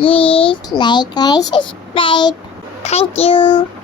please like and subscribe. Thank you.